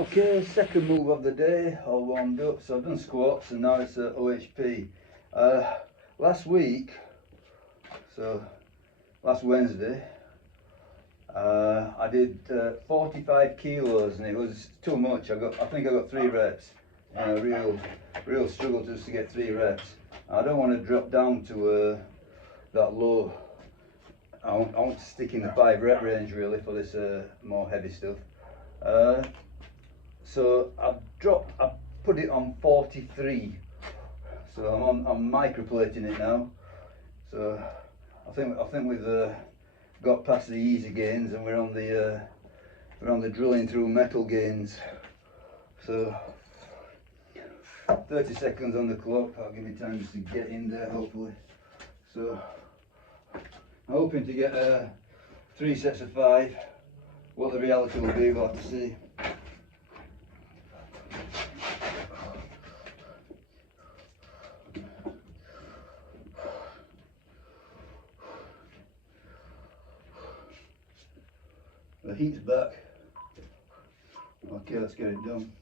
Okay, second move of the day, all warmed up. So I've done squats and now it's OHP. Last week, so last Wednesday, I did 45 kilos and it was too much. I think I got 3 reps. Real struggle just to get 3 reps. I don't want to drop down to that low. I want to stick in the 5 rep range really for this more heavy stuff. So I've put it on 43. So I'm microplating it now. So I think we've got past the easy gains and we're on the drilling through metal gains. So 30 seconds on the clock. That'll give me time just to get in there hopefully. So I'm hoping to get 3 sets of 5. What the reality will be, we'll have to see. The heat's back. Okay, let's get it done.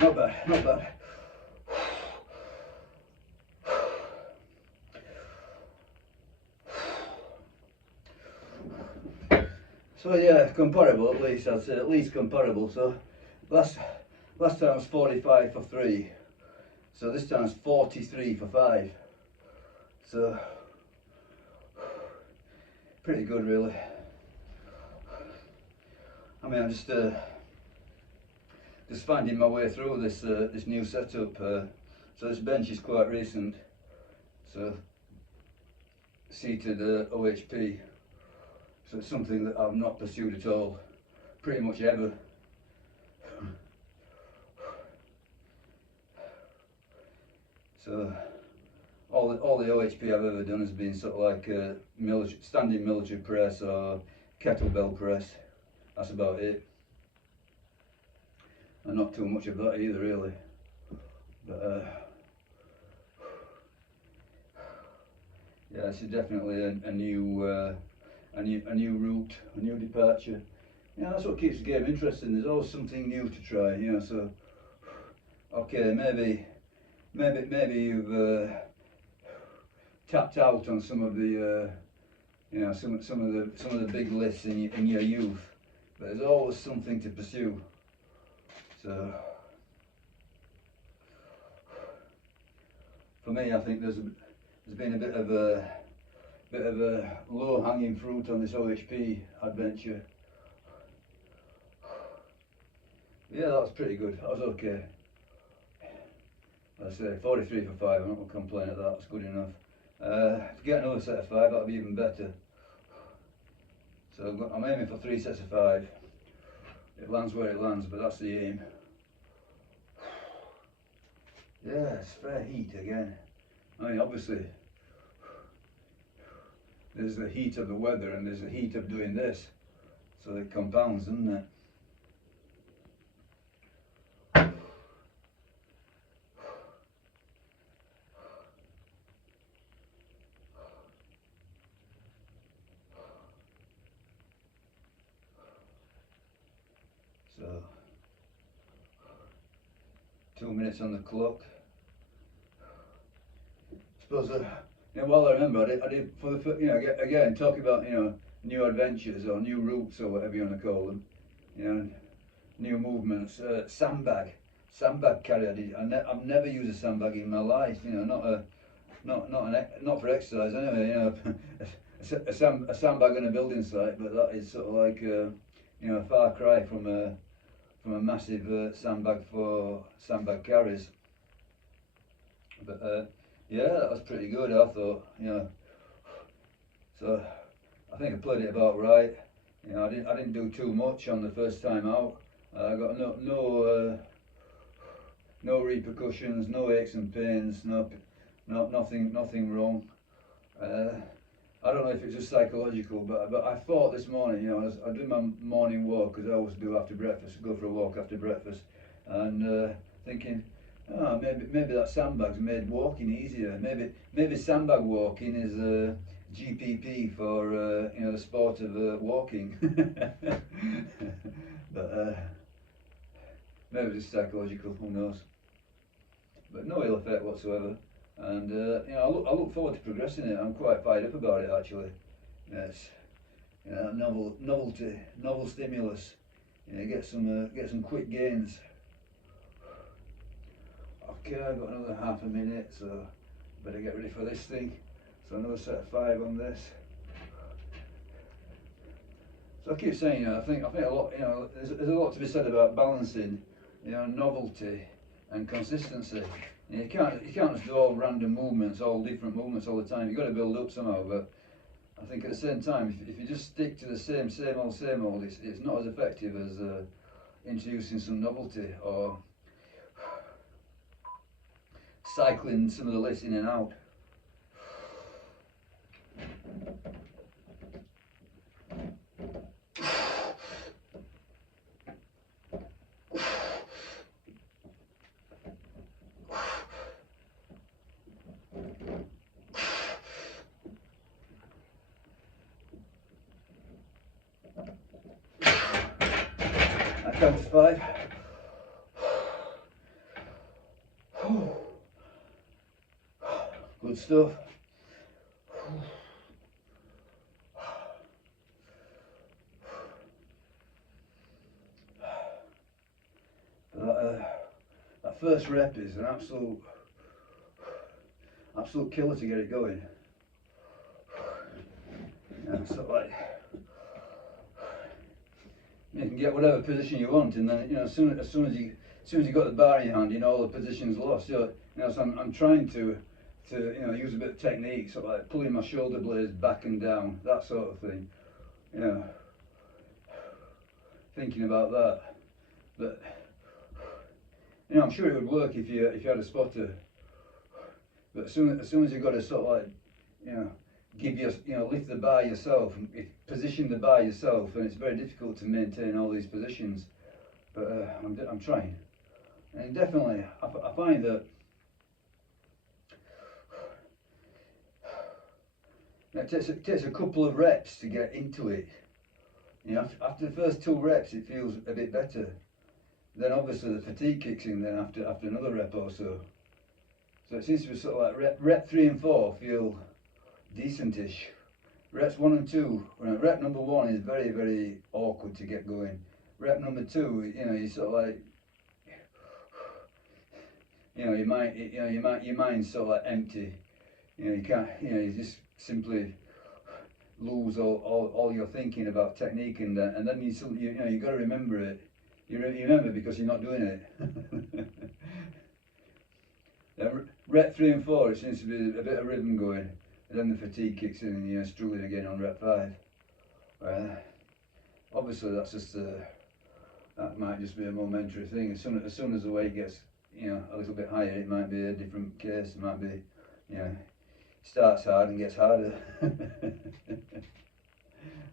Not bad, not bad. So yeah, comparable at least, I'd say at least comparable. So last time was 45 for 3. So this time it's 43 for 5. So pretty good really. I mean, I'm just finding my way through this new setup. So this bench is quite recent. So seated OHP. So it's something that I've not pursued at all, pretty much ever. So all the OHP I've ever done has been sort of like standing military press or kettlebell press. That's about it. And not too much of that either, really. But yeah, this is definitely a new route, a new departure. Yeah, that's what keeps the game interesting. There's always something new to try, you know. So, okay, maybe you've tapped out on some of the, you know, some of the big lists in your youth, but there's always something to pursue. So, for me, I think there's been a bit of a low-hanging fruit on this OHP adventure. Yeah, that was pretty good. That was okay. Like I say, 43 for 5. I'm not going to complain at that. That's good enough. If we get another set of 5, that'll be even better. So I'm aiming for 3 sets of 5. It lands where it lands, but that's the aim. Yeah, it's fair heat again. I mean, obviously, there's the heat of the weather and there's the heat of doing this. So it compounds, doesn't it? So 2 minutes on the clock. Suppose you know, while I remember, I did for the, you know, again talking about, you know, new adventures or new routes or whatever you want to call them, you know, new movements. Sandbag carry. I've never used a sandbag in my life. You know, not for exercise anyway. You know, a sandbag on a building site, but that is sort of like you know, a far cry from a massive sandbag for sandbag carries. But yeah, that was pretty good, I thought, you know. So I think I played it about right. You know, I didn't do too much on the first time out. I got no repercussions, no aches and pains, nothing wrong. I don't know if it's just psychological, but I thought this morning, you know, I do my morning walk, because I always do after breakfast, go for a walk after breakfast, and thinking, oh, maybe that sandbag's made walking easier. Maybe sandbag walking is GPP for you know, the sport of walking. But maybe it's psychological, who knows? But no ill effect whatsoever. And you know, I look forward to progressing it. I'm quite fired up about it actually. Yes, you know, novelty, novel stimulus. You know, get some quick gains. Okay, I've got another half a minute, so better get ready for this thing. So another set of 5 on this. So I keep saying, you know, I think a lot, you know, there's a lot to be said about balancing, you know, novelty and consistency. You know, you can't just do all random movements, all different movements all the time. You've got to build up somehow. But I think at the same time, if you just stick to the same old, it's not as effective as introducing some novelty or cycling some of the lifts in and out. I count to 5. Good stuff. That first rep is an absolute killer to get it going. Yeah, so like, you can get whatever position you want, and then, you know, as soon as you got the bar in your hand, you know, all the positions lost. So, you know, so I'm trying to you know, use a bit of technique, sort of like pulling my shoulder blades back and down, that sort of thing. You know, thinking about that. But you know, I'm sure it would work if you had a spotter. But as soon as you've got to sort of like, you know, lift the bar yourself and position the bar yourself, and it's very difficult to maintain all these positions. But I'm trying, and definitely I find that it takes a couple of reps to get into it. You know, after the first 2 reps, it feels a bit better. Then obviously the fatigue kicks in. Then after another rep or so. So it seems to be sort of like rep 3 and 4 feel decentish. Reps 1 and 2. Rep number 1 is very awkward to get going. Rep number 2, you know, you sort of like, you know, your mind's sort of like empty. You know, you can't, you know, you just simply lose all your thinking about technique, and then you know, you got to remember it. You remember because you're not doing it. Rep 3 and 4, it seems to be a bit of rhythm going, and then the fatigue kicks in, and you're struggling again on rep 5. Obviously, that's just that might just be a momentary thing. As soon as the weight gets, you know, a little bit higher, it might be a different case. It might be, you know, starts hard and gets harder.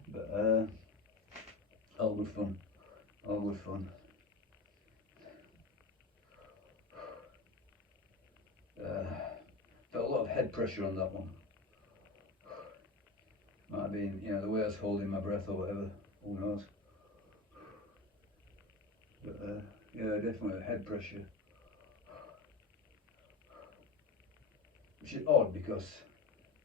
But all good fun, all good fun. Felt a lot of head pressure on that one. Might have been, you know, the way I was holding my breath or whatever, who knows. But yeah, definitely head pressure. Which is odd because,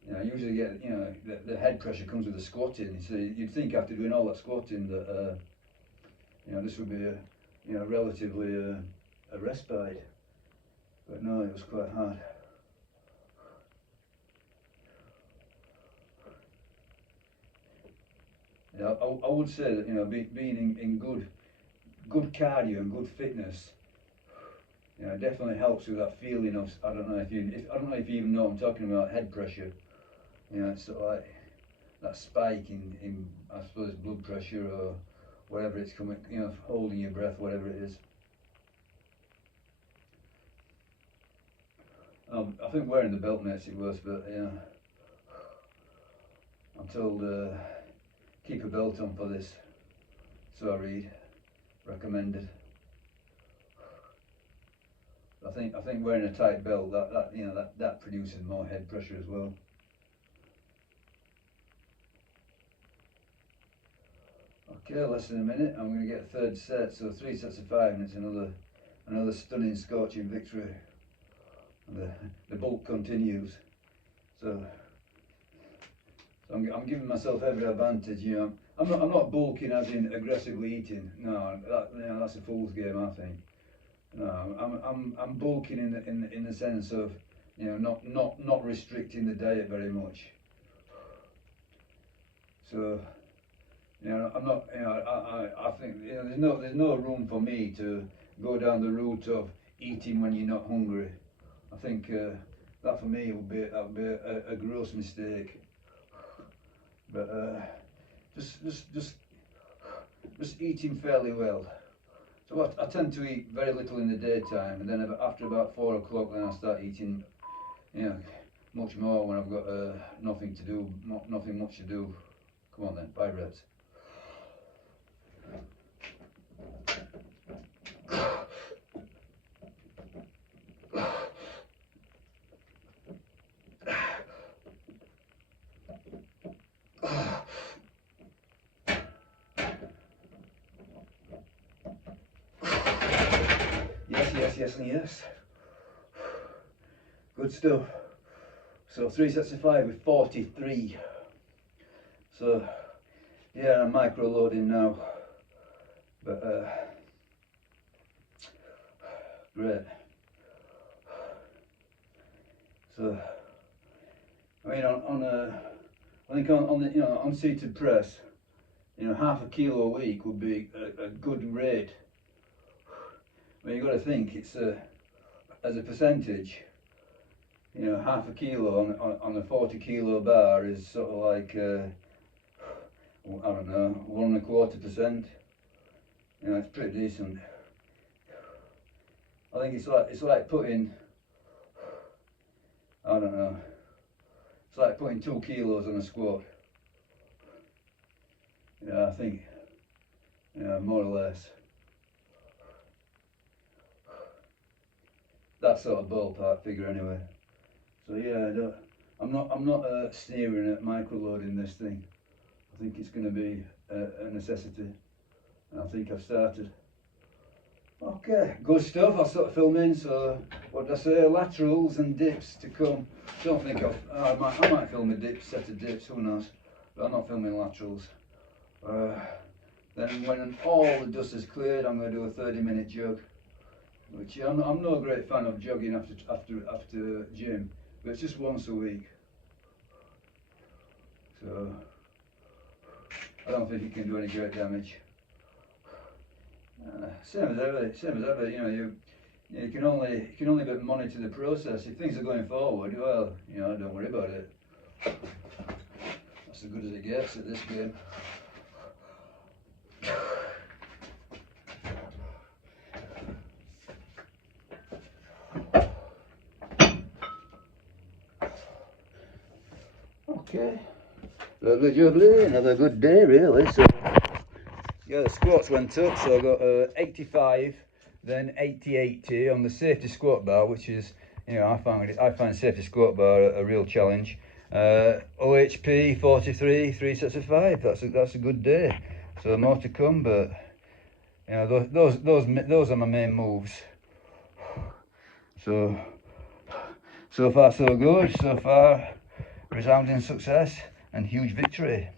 you know, I usually get, you know, the head pressure comes with the squatting. So you'd think after doing all that squatting that, you know, this would be a, you know, relatively a respite. But no, it was quite hard. Yeah, I would say that, you know, being in good cardio and good fitness, you know, definitely helps with that feeling of, I don't know if you even know what I'm talking about, head pressure. You know, it's sort of like that spike in I suppose blood pressure or whatever it's coming, you know, holding your breath, whatever it is. I think wearing the belt makes it worse, but I'm told keep a belt on for this, so I read, recommended. I think wearing a tight belt that produces more head pressure as well. Okay, less than a minute. I'm going to get a third set, so 3 sets of 5, and it's another stunning, scorching victory. And the bulk continues. So I'm giving myself every advantage. I'm not bulking as in aggressively eating. No, that's a fool's game, I think. No, I'm bulking in the sense of not restricting the diet very much. So I'm not. I think there's no room for me to go down the route of eating when you're not hungry. I think that for me would be a gross mistake. But just eating fairly well. So I tend to eat very little in the daytime, and then after about 4 o'clock, then I start eating, much more when I've got nothing to do, nothing much to do. Come on then, 5 reps. Yes, and yes. Good stuff. So 3 sets of 5 with 43. So yeah, I'm micro loading now, but great. So I mean I think on the on seated press, half a kilo a week would be a good rate. I mean, you've got to think it's as a percentage. Half a kilo on a 40 kilo bar is sort of like I don't know, 1.25%. It's pretty decent. I think it's like putting, I don't know, it's like putting 2 kilos on a squat. I think, more or less. That sort of ballpark figure anyway. So yeah, I'm not sneering at microloading this thing. I think it's going to be a necessity, and I think I've started. Okay, good stuff. I'll sort of film in. So what did I say? Laterals and dips to come. Don't think I might film a set of dips. Who knows? But I'm not filming laterals. Then when all the dust is cleared, I'm going to do a 30-minute jog. Which I'm no great fan of jogging after gym, but it's just once a week. So I don't think it can do any great damage. Same as ever. You can only but monitor the process. If things are going forward, well, don't worry about it. That's as good as it gets at this game. Okay, lovely jubbly, another good day really. So yeah, the squats went up, so I got 85, then 80 on the safety squat bar, which is, I find safety squat bar a real challenge. OHP 43, 3 sets of 5. That's a good day. So more to come, but those are my main moves. So far so good. So far, resounding success and huge victory.